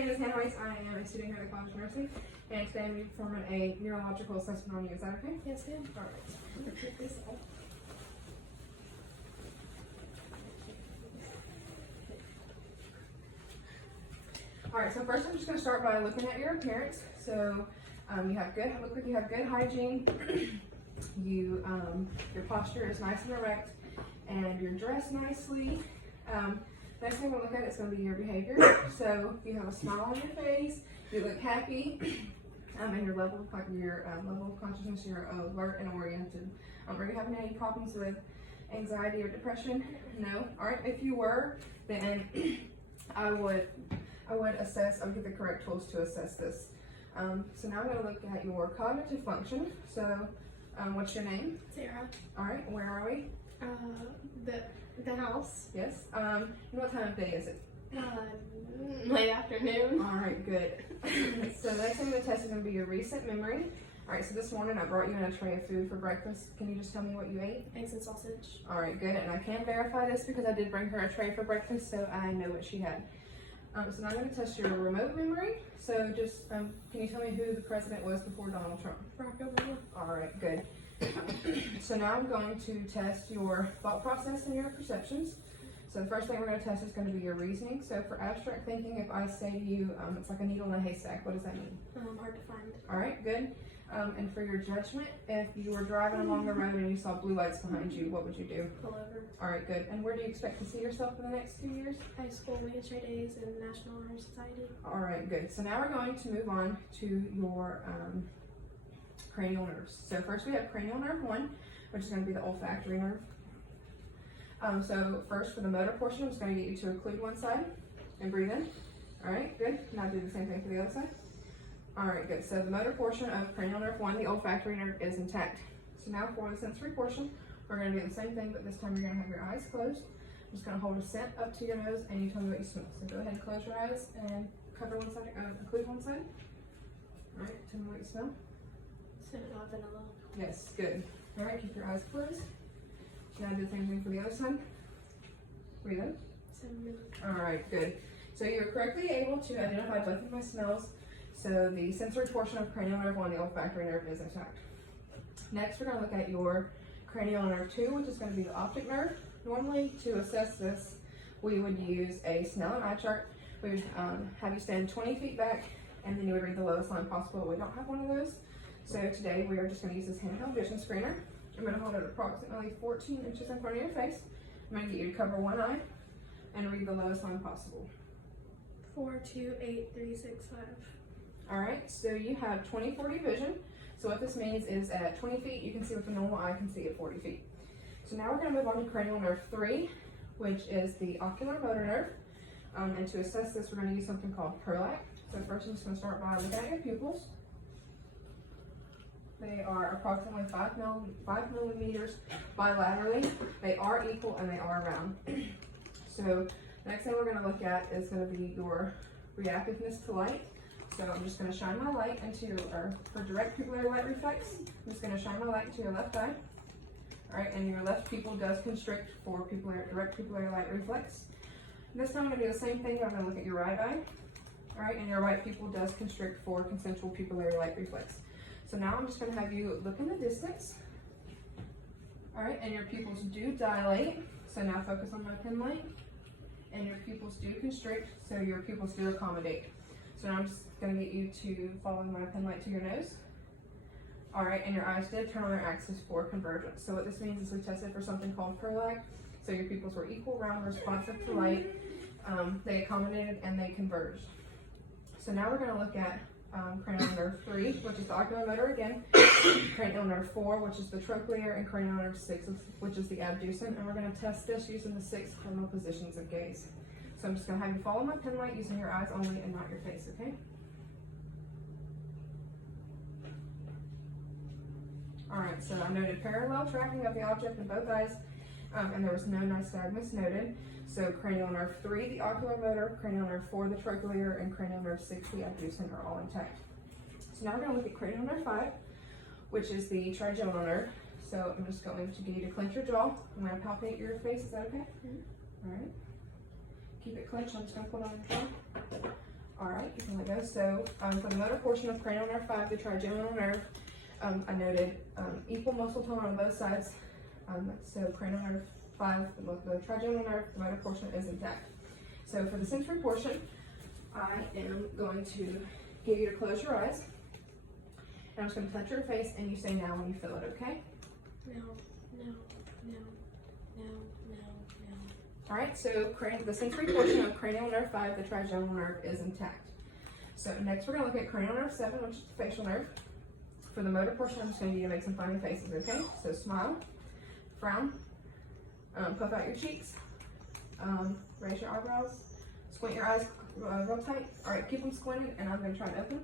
name is Hannah Rice. I am a student here at the College of Nursing, and today I'm performing a neurological assessment on you. Is that okay? Yes, ma'am. All right. Take this off. All right. So first, I'm just going to start by looking at your appearance. So you have good. Look like you have good hygiene. You your posture is nice and erect, and you're dressed nicely. Next thing we'll look at is going to be your behavior. So you have a smile on your face, you look happy, and your level of consciousness, you're alert and oriented. Are you having any problems with anxiety or depression? No. All right. If you were, then I would give the correct tools to assess this. So now I'm going to look at your cognitive function. So what's your name? Sarah. All right. Where are we? The house. Yes. What time of day is it? Late afternoon. All right, good. So the next thing on the test is going to be your recent memory. All right, so this morning I brought you in a tray of food for breakfast. Can you just tell me what you ate? Eggs and sausage. All right, good. And I can verify this because I did bring her a tray for breakfast, so I know what she had. So now I'm going to test your remote memory. So just, can you tell me who the president was before Donald Trump? Barack Obama. All right, good. So now I'm going to test your thought process and your perceptions. So the first thing we're going to test is going to be your reasoning. So for abstract thinking, if I say to you, it's like a needle in a haystack, what does that mean? Hard to find. All right, good. And for your judgment, if you were driving along the road and you saw blue lights behind you, what would you do? Pull over. All right, good. And where do you expect to see yourself in the next 2 years? High school, making straight A's, and National Honor Society. All right, good. So now we're going to move on to your cranial nerves. So first we have cranial nerve 1, which is going to be the olfactory nerve. So first for the motor portion, I'm just going to get you to occlude one side and breathe in. All right, good. Now do the same thing for the other side. All right, good. So the motor portion of cranial nerve 1, the olfactory nerve, is intact. So now for the sensory portion, we're going to do the same thing, but this time you're going to have your eyes closed. I'm just going to hold a scent up to your nose and you tell me what you smell. So go ahead and close your eyes and cover one side, occlude one side. All right, tell me what you smell. Vanilla. Yes, good. All right, keep your eyes closed. Now do the same thing for the other side. Breathe in. Cinnamon. All right, good. So you're correctly able to identify both of my smells. So the sensory portion of cranial nerve 1, the olfactory nerve, is intact. Next, we're going to look at your cranial nerve 2, which is going to be the optic nerve. Normally, to assess this, we would use a Snellen eye chart. We would have you stand 20 feet back, and then you would read the lowest line possible. We don't have one of those. So today, we are just going to use this handheld vision screener. I'm going to hold it approximately 14 inches in front of your face. I'm going to get you to cover one eye and read the lowest line possible. 4, 2, 8, 3, 6, 5. All right, so you have 20/40 vision. So what this means is at 20 feet, you can see what the normal eye can see at 40 feet. So now we're going to move on to cranial nerve 3, which is the ocular motor nerve. And to assess this, we're going to use something called PROAC. So first, I'm just going to start by looking at your pupils. They are approximately 5 millimeters bilaterally. They are equal and they are round. So next thing we're going to look at is going to be your reactiveness to light. So I'm just going to shine my light for direct pupillary light reflex, I'm just going to shine my light into your left eye. All right, and your left pupil does constrict for direct pupillary light reflex. This time I'm going to do the same thing, but I'm going to look at your right eye. All right, and your right pupil does constrict for consensual pupillary light reflex. So now I'm just going to have you look in the distance. All right, and your pupils do dilate. So now focus on my pen light. And your pupils do constrict, so your pupils do accommodate. So now I'm just going to get you to follow my pen light to your nose. All right, and your eyes did turn on their axis for convergence. So what this means is we tested for something called PROAC. So your pupils were equal, round, responsive to light. They accommodated and they converged. So now we're going to look at cranial nerve 3, which is the ocular motor again, cranial nerve 4, which is the trochlear, and cranial nerve 6, which is the abducent. And we're going to test this using the 6 cardinal positions of gaze. So I'm just going to have you follow my pen light using your eyes only and not your face, okay? All right, so I noted parallel tracking of the object in both eyes, and there was no nystagmus noted. So cranial nerve 3, the ocular motor, cranial nerve 4, the trochlear, and cranial nerve 6, the abducent, are all intact. So now we're going to look at cranial nerve 5, which is the trigeminal nerve. So I'm just going to get you to clench your jaw. I'm going to palpate your face. Is that okay? Mm-hmm. All right. Keep it clenched. I'm just going to put on your jaw. All right, you can let go. So for the motor portion of cranial nerve 5, the trigeminal nerve, I noted equal muscle tone on both sides. So cranial nerve 5, the trigeminal nerve, the motor portion is intact. So for the sensory portion, I am going to get you to close your eyes. And I'm just going to touch your face and you say now when you feel it, okay? No, no, no, no, no, no. All right, so the sensory portion of cranial nerve 5, the trigeminal nerve, is intact. So next we're going to look at cranial nerve 7, which is the facial nerve. For the motor portion, I'm just going to get you to make some funny faces, okay? So smile, frown, puff out your cheeks, raise your eyebrows, squint your eyes real tight. All right, keep them squinted, and I'm going to try to open.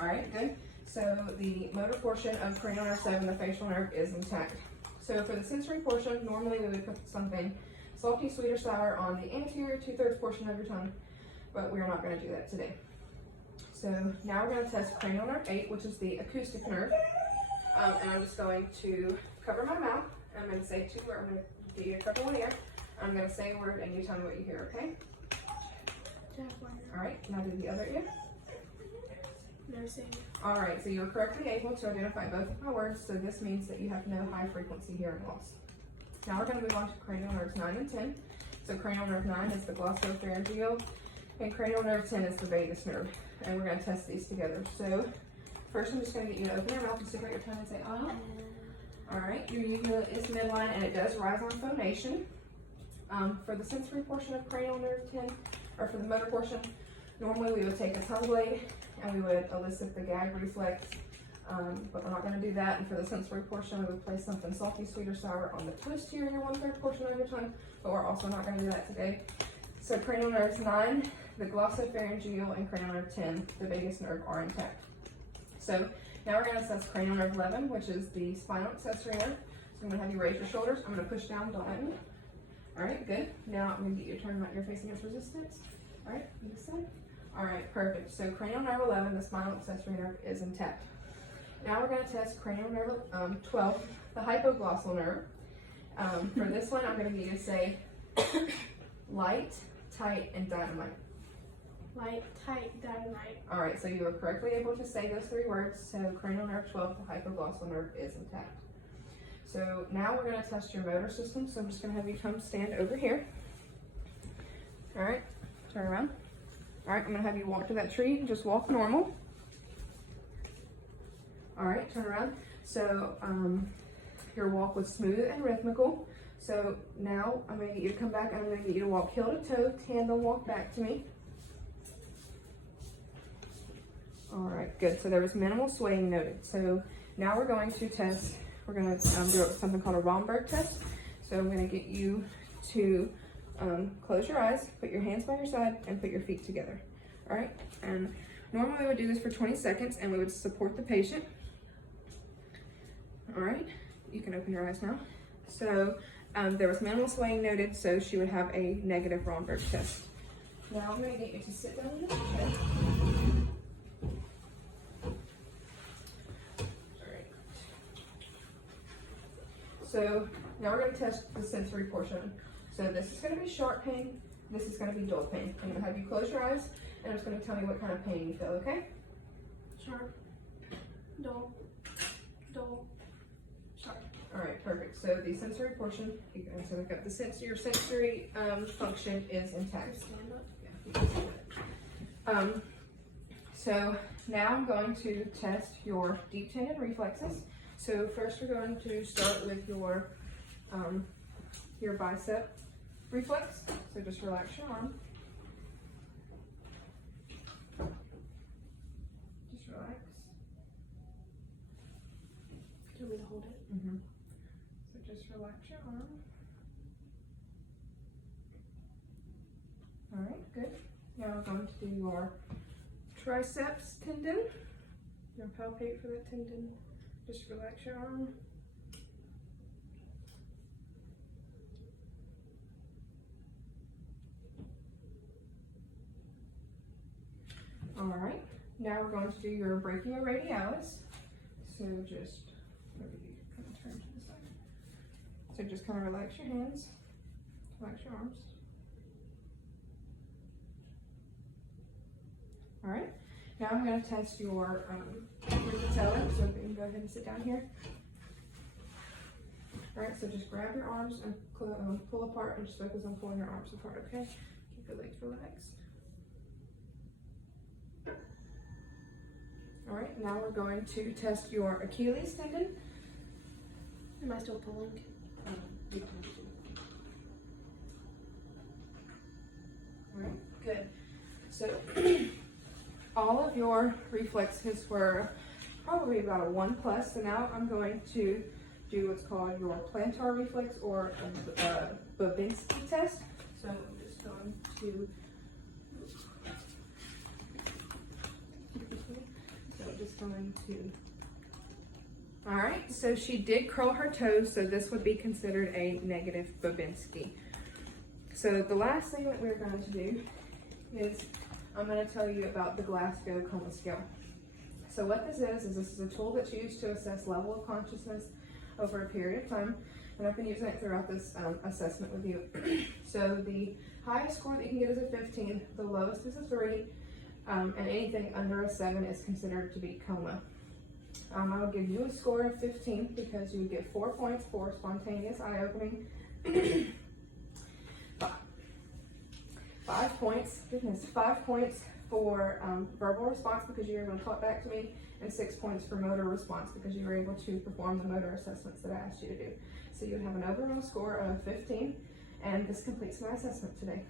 All right, good. So the motor portion of cranial nerve 7, the facial nerve, is intact. So for the sensory portion, normally we would put something salty, sweet, or sour on the anterior 2/3 portion of your tongue, but we're not going to do that today. So now we're going to test cranial nerve 8, which is the acoustic nerve. And I'm just going to cover my mouth. I'm going to say 2 words. I'm going to get you to cover one ear. I'm going to say a word and you tell me what you hear, okay? Jaguar. All right, now do the other ear. Nursing. All right, so you were correctly able to identify both of my words, so this means that you have no high frequency hearing loss. Now we're going to move on to cranial nerves 9 and 10. So cranial nerve 9 is the glossopharyngeal, and cranial nerve 10 is the vagus nerve. And we're going to test these together. So first I'm just going to get you to open your mouth and stick out your tongue and say, ah. All right, your uvula is midline and it does rise on phonation. For the sensory portion of cranial nerve 10, or for the motor portion, normally we would take a tongue blade and we would elicit the gag reflex, but we're not going to do that. And for the sensory portion, we would place something salty, sweet, or sour on the posterior 1/3 portion of your tongue, but we're also not going to do that today. So cranial nerves 9, the glossopharyngeal, and cranial nerve 10, the vagus nerve, are intact. So now we're going to assess cranial nerve 11, which is the spinal accessory nerve. So I'm going to have you raise your shoulders. I'm going to push down, don't let me. All right, good. Now I'm going to get you to turn your face against resistance. All right, this side. All right, perfect. So cranial nerve 11, the spinal accessory nerve, is intact. Now we're going to test cranial nerve 12, the hypoglossal nerve. For this one, I'm going to get you to say light, tight, and dynamite. Light, tight, dynamite. All right, so you were correctly able to say those 3 words. So cranial nerve 12, the hypoglossal nerve, is intact. So now we're going to test your motor system. So I'm just going to have you come stand over here. All right, turn around. All right, I'm going to have you walk to that tree. Just walk normal. All right, turn around. So your walk was smooth and rhythmical. So now I'm going to get you to come back and I'm going to get you to walk heel to toe, tandem walk back to me. All right, good. So there was minimal swaying noted. So now we're going to test, we're going to do something called a Romberg test. So I'm going to get you to close your eyes, put your hands by your side, and put your feet together. All right, and normally we would do this for 20 seconds and we would support the patient. All right, you can open your eyes now. So there was minimal swaying noted, so she would have a negative Romberg test. Now I'm going to get you to sit down in the chair. So now we're going to test the sensory portion. So this is going to be sharp pain. This is going to be dull pain. I'm going to have you close your eyes, and I'm just going to tell me what kind of pain you feel, okay? Sharp. Dull. Dull. Sharp. All right, perfect. So the sensory portion, you can also look up the your sensory function is intact. Stand up. Yeah, you can see that. So now I'm going to test your deep tendon reflexes. So first we're going to start with your bicep reflex. So just relax your arm. Just relax. Do you want me to hold it? Mm-hmm. So just relax your arm. All right, good. Now we're going to do your triceps tendon. You're going to palpate for that tendon. Just relax your arm. All right, now we're going to do your brachioradialis. So just, maybe you can kind of turn to the side. So just kind of relax your hands, relax your arms. All right, now I'm going to test your patella, so you can go ahead and sit down here. All right, so just grab your arms and pull apart and just focus on pulling your arms apart, okay? Keep your legs relaxed. All right, now we're going to test your Achilles tendon. Am I still pulling? All right, good. So all of your reflexes were probably about a 1+. So now I'm going to do what's called your plantar reflex or a Babinski test. So I'm just going to all right, so she did curl her toes, so this would be considered a negative Babinski. So the last thing that we're going to do is I'm going to tell you about the Glasgow Coma Scale. So what this is a tool that's used to assess level of consciousness over a period of time, and I've been using it throughout this assessment with you. So the highest score that you can get is a 15, the lowest is a 3, and anything under a 7 is considered to be coma. I'll give you a score of 15 because you would get 4 points for spontaneous eye opening, 5 points, 5 points for verbal response because you were able to talk back to me, and 6 points for motor response because you were able to perform the motor assessments that I asked you to do. So you would have an overall score of 15, and this completes my assessment today.